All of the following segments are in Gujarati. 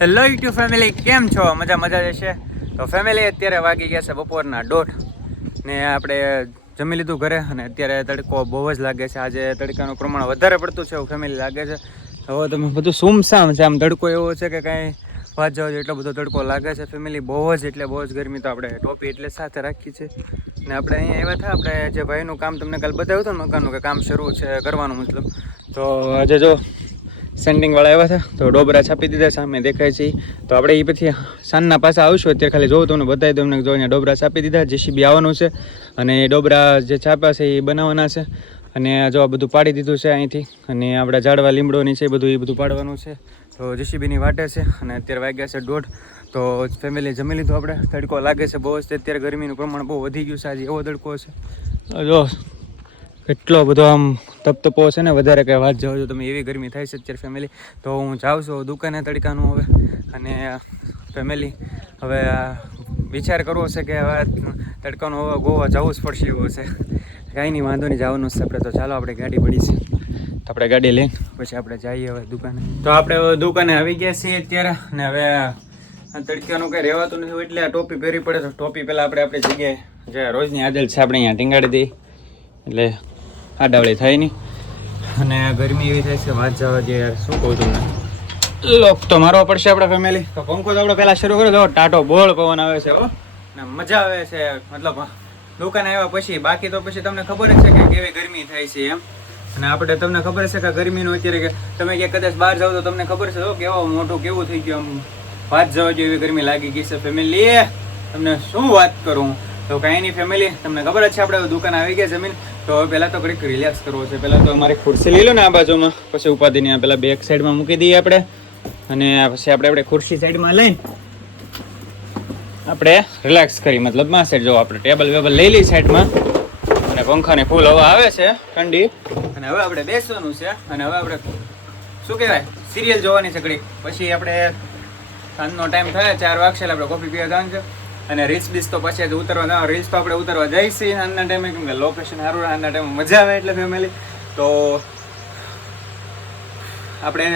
હેલો યુટ્યુબ ફેમિલી કેમ છો? મજા મજા જશે? તો ફેમિલી અત્યારે વાગી ગયા છે બપોરના દોઢ. ને આપણે જમી લીધું ઘરે અને અત્યારે તડકો બહુ જ લાગે છે. આજે તડકાનું પ્રમાણ વધારે પડતું છે એવું ફેમિલી લાગે છે. હવે તમે બધું સુમસામ છે. આમ તડકો એવો છે કે કાંઈ વાત જાવ એટલો બધો તડકો લાગે છે ફેમિલી બહુ જ, એટલે બહુ જ ગરમી તો આપણે ટોપી એટલે સાથે રાખી છે. ને આપણે અહીંયા આવ્યા હતા. આપણે જે ભાઈનું કામ તમને કાલ બતાવ્યું હતું મકાનનું કે કામ શરૂ છે, કરવાનું મતલબ. તો આજે જો સેન્ડિંગ વાળા આવ્યા હતા, તો ડોબરા છાપી દીધા સામે દેખાય છે. તો આપણે એ પછી સાંજના પાછા આવશું, અત્યારે ખાલી જોઉં, તમને બતાવી દઉં જો અહીંયા ડોબરા છાપી દીધા, જેસીબી આવવાનું છે, અને એ ડોબરા જે છાપ્યા છે એ બનાવવાના છે, અને જો આ બધું પાડી દીધું છે અહીંથી, અને આપણા ઝાડવા લીમડોની છે, એ બધું એ બધું પાડવાનું છે. તો જેસીબીની વાટે છે, અને અત્યારે વાગ્યા છે દોઢ, તો ફેમિલી જમી લીધું આપણે. તડકો લાગે છે બહુ જ અત્યારે ગરમીનું પ્રમાણ બહુ વધી ગયું છે, આજે એવો તડકો છે. જો, કેટલો બધો આમ તપતપો છે ને, વધારે કંઈ વાત જાઓ છો તમે એવી ગરમી થાય છે અત્યારે ફેમિલી તો હું જાઉં છું દુકાને તડકાનું હવે, અને ફેમિલી હવે, વિચાર કરવો છે કે હવે તડકાનું હવે ગોવા જવું જ પડશે એવું છે કાંઈ નહીં, વાંધો નહીં, જવાનું છે આપણે તો. ચાલો, આપણે ગાડી પડી તો આપણે ગાડી લઈને પછી આપણે જઈએ હવે દુકાને. તો આપણે દુકાને આવી ગયા છીએ અત્યારે, અને હવે તડકાનું કંઈ રહેવાતું નથી, એટલે આ ટોપી પહેરવી પડે તો ટોપી પહેલાં આપણે આપણી જગ્યાએ, જે રોજની આદલ છે, આપણે અહીંયા ટીંગાડી દઈએ. એટલે આડાવળી થાય નહીં. અને ગરમી એવી થાય છે વાત જવા દે યાર. શું કહું તમને? લોક તો મારવા પડશે આપણે ફેમિલી તો પંખો તો આપણે પહેલા શરૂ કર્યો તો ટાટો બોળ પવન આવે છે હો. ને મજા આવે છે મતલબ દુકાને આવ્યા પછી બાકી તો પછી તમને ખબર જ છે કે કેવી ગરમી થાય છે એમ. અને આપણે તમને ખબર છે કે ગરમીનું અત્યારે કે તમે ક્યાંક કદાચ બહાર જાઓ તો તમને ખબર છે કેવો મોટું કેવું થઈ ગયું આમ. વાત જવા જેવી એવી ગરમી લાગી ગઈ છે ફેમિલી તમને શું વાત કરું? તો કાંઈ નહીં ફેમિલી તમને ખબર જ છે આપણે દુકાન આવી ગયા જમીન. તો હવે પહેલાં તો ઘડીક રિલેક્સ કરવો છે. પહેલાં તો અમારે ખુરશી લઈ લો ને આ બાજુમાં. પછી ઉપાધિની આ પહેલાં બેક સાઈડમાં મૂકી દઈએ આપણે. અને પછી આપણે આપણે ખુરશી સાઈડમાં લઈને આપણે રિલેક્સ કરી. મતલબમાં સાઈડ જો આપણે ટેબલ વેબલ લઈ લઈ સાઈડમાં અને પંખાને ફૂલ હવા આવે છે, ઠંડી. અને હવે આપણે બેસવાનું છે. અને હવે આપણે શું કહેવાય? સિરિયલ જોવાની છે ઘડીક. પછી આપણે સાંજનો ટાઈમ થાય, ચાર વાગશે આપણે કોફી પીવા જવાનું છે. અને રીલ્સ બીસ તો પછી જ ઉતરવા ના રીલ્સ તો આપણે ઉતરવા છીએ સાંજના ટાઈમે કેમ કે લોકેશન સારું સાંજના ટાઈમે મજા આવે એટલે ફેમિલી તો આપણે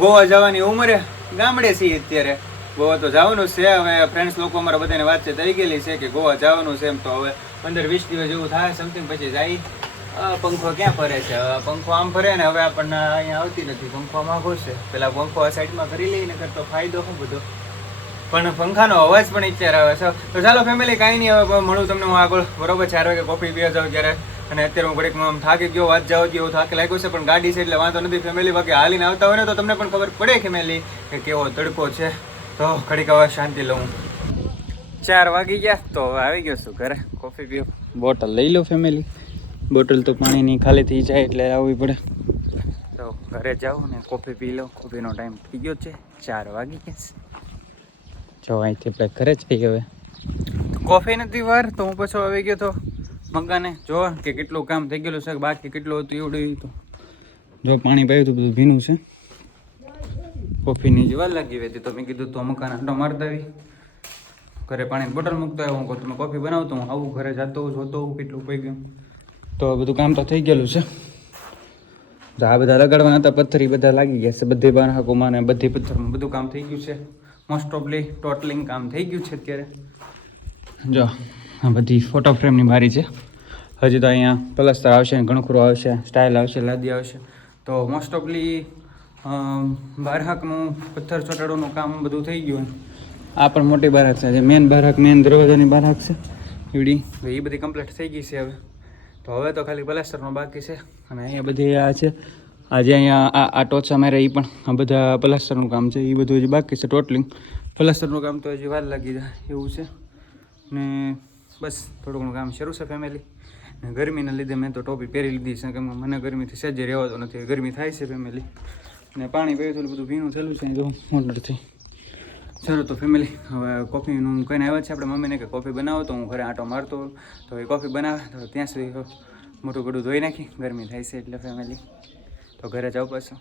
ગોવા જવાની ઉંમરે ગામડે છીએ અત્યારે. ગોવા તો જવાનું છે. હવે ફ્રેન્ડ્સ લોકો અમારા બધાને વાતચીત થઈ ગયેલી છે કે ગોવા જવાનું છે એમ તો હવે પંદર વીસ દિવસ જેવું થાય સમથિંગ પછી જાય. પંખો ક્યાં ફરે છે? પંખો આમ ફરે ને હવે આપણને અહીંયા આવતી નથી. પંખો આમાં ઘોષે પેલા પંખો આ સાઈડમાં કરી લઈને કરતો ફાયદો શું બધો? પણ પંખાનો અવાજ પણ અત્યારે આવે છે. તો ચાલો ફેમિલી કાંઈ નહીં હવે મળું તમને હું આગળ. બરોબર ચાર વાગે કોફી પીવા જાઉં ત્યારે. અને અત્યારે હું ઘડીક આમ થાકી ગયો વાત જાવ ગયો થાક લાગ્યો છે પણ ગાડી છે એટલે વાંધો નથી. ફેમિલી બાકી હાલીને આવતા હોય ને તો તમને પણ ખબર પડે ફેમિલી કે કેવો તડકો છે. તો ઘડીક હવે શાંતિ લઉં. ચાર વાગી ગયા તો હવે આવી ગયો છું ઘરે. કોફી પીવો. બોટલ લઈ લો ફેમિલી બોટલ તો પાણીની ખાલી થઈ જાય એટલે આવવી પડે. તો ઘરે જાઉં ને કોફી પી લો. કોફીનો ટાઈમ થઈ ગયો છે ચાર વાગી ગયા જો અહીંથી આપણે ઘરે જઈએ હવે. કોફી નથી વાર, તો હું પાછો આવી ગયો તો મકાને જો કે કેટલું કામ થઈ ગયેલું છે, બાકી કેટલું હતું એવડું તો. જો પાણી પાયું હતું, બધું ભીનું છે. કોફીની જ વાર લાગી હતી, તો મેં કીધું તો મકાન આંટો મારતા આવી ઘરે પાણીની બોટલ મૂકતો આવ્યો, હું તમે કોફી બનાવતો, હું આવું ઘરે જતો હોઉં, જોતો હોઉં કેટલું પડી ગયું. તો બધું કામ તો થઈ ગયેલું છે. તો આ બધા લગાડવાના હતા, પથ્થર બધા લાગી ગયા છે, બધી બારહાકોમાં ને બધી પથ્થરમાં બધું કામ થઈ ગયું છે. મોસ્ટ ઓફલી ટોટલિંગ કામ થઈ ગયું છે અત્યારે. જો, આ બધી ફોટો ફ્રેમની બારી છે. હજી તો અહીંયા પ્લસ્તર આવશે ઘણું આવશે સ્ટાઇલ આવશે, લાદી આવશે. તો મોસ્ટ ઓફલી બારહાકનું, પથ્થર ચોટાડવાનું કામ બધું થઈ ગયું આ પણ મોટી બારાક છે. જે મેન બારાક મેન દરવાજાની બારાક છે. એવડી. એ બધી કમ્પ્લીટ થઈ ગઈ છે હવે. તો હવે તો ખાલી પ્લાસ્ટરનો બાકી છે. અને અહીંયા બધી આ છે. આજે અહીંયા આ આ ટોચા મારે એ પણ આ બધા પ્લાસ્ટરનું કામ છે એ બધું હજી બાકી છે ટોટલિંગ. પ્લાસ્ટરનું કામ તો હજી વાર લાગી જાય એવું છે. ને બસ થોડું ઘણું કામ શરૂ છે ફેમિલી ને ગરમીના લીધે મેં તો ટોપી પહેરી લીધી છે, કેમ કે મને ગરમીથી સજ્જે રહેવાતો નથી, ગરમી થાય છે ફેમિલી ને પાણી પીવું થોડું બધું ભીનું થયેલું છે જો મોટરથી ચાલો તો ફેમિલી હવે કોફીનું કહીને આવ્યા છે આપણે, મમ્મીને કે કોફી બનાવો તો હું ઘરે આંટો મારતો તો એ કોફી બનાવે, તો ત્યાં સુધી મોટું બધું ધોઈ નાખી, ગરમી થાય છે એટલે ફેમિલી તો ઘરે જાઉં પાછું.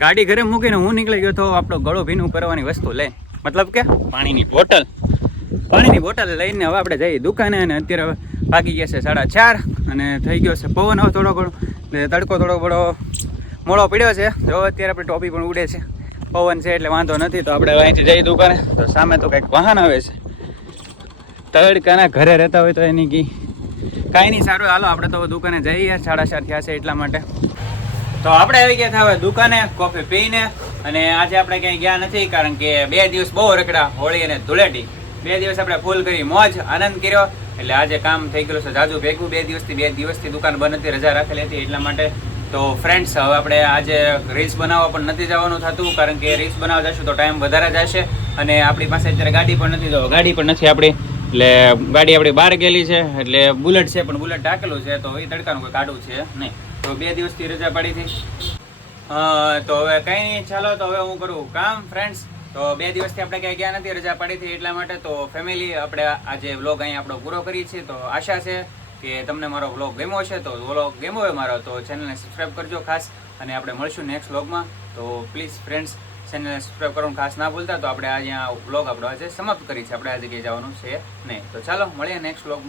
ગાડી ઘરે મૂકીને હું નીકળી ગયો તો આપણો ગળો ભીનું કરવાની વસ્તુ લે. મતલબ કે પાણીની બોટલ. પાણીની બોટલ લઈને હવે આપણે જઈએ દુકાને અને અત્યારે ભાગી ગયા છે સાડા ચાર અને થઈ ગયો છે પવન હવે થોડો ઘણો. તડકો થોડો ઘણો મોડો પડ્યો છે. જો અત્યારે આપણે ટોપી પણ ઉડે છે. પવન છે એટલે વાંધો નથી, તો આપણે અહીંથી જઈએ દુકાને. તો સામે તો કંઈક વાહન આવે છે. તડકાના ઘરે રહેતા હોય તો એની કી. કાંઈ નહીં, સારું, હાલો, આપણે તો દુકાને જઈએ. સાડા ચાર થયા છે એટલા માટે. તો આપણે આવી ગયા હતા હવે દુકાને, કોફી પીને. અને આજે આપણે ક્યાંય ગયા નથી, કારણ કે બે દિવસ બહુ રખડા, હોળી અને ધૂળેટી. બે દિવસ આપણે ફૂલ કરી મોજ, આનંદ કર્યો. એટલે આજે કામ થઈ ગયું છે જાજુ ભેગું. બે દિવસથી બે દિવસથી દુકાન બંધ હતી, રજા રાખેલી હતી એટલા માટે. તો ફ્રેન્ડ્સ હવે આપણે આજે રીલ્સ બનાવવા પણ નથી જવાનું થતું, કારણ કે રીલ્સ બનાવવા જશું તો ટાઈમ વધારે જશે અને આપણી પાસે અત્યારે ગાડી પણ નથી, તો ગાડી પણ નથી આપણી. એટલે ગાડી આપણી બહાર ગયેલી છે, એટલે બુલેટ છે, પણ બુલેટ ઢાકેલું છે, તો એ તડકાનું કોઈ કાઢવું છે નહીં. તો બે દિવસથી રજા પાડી હતી તો હવે કંઈ નહીં, ચાલો, તો હવે હું કરું કામ ફ્રેન્ડ્સ તો બે દિવસથી આપણે ક્યાંય ગયા નથી, રજા પડી હતી એટલા માટે તો ફેમિલી આપણે આજે વ્લોગ અહીં આપણો પૂરો કરીએ છીએ, તો આશા છે કે તમને મારો વ્લોગ ગમ્યો છે તો વ્લોગ ગમ્યો હોય મારો, તો ચેનલને સબસ્ક્રાઈબ કરજો ખાસ અને આપણે મળશું નેક્સ્ટ વ્લોગમાં તો પ્લીઝ ફ્રેન્ડ્સ ચેનલને સબસ્ક્રાઈબ કરવાનું ખાસ ના ભૂલતા તો આપણે આજે આ વ્લોગ આપણો આજે સમાપ્ત કરી છે આપણે આ જગ્યાએ જવાનું છે નહીં. તો ચાલો, મળીએ નેક્સ્ટ વ્લોગમાં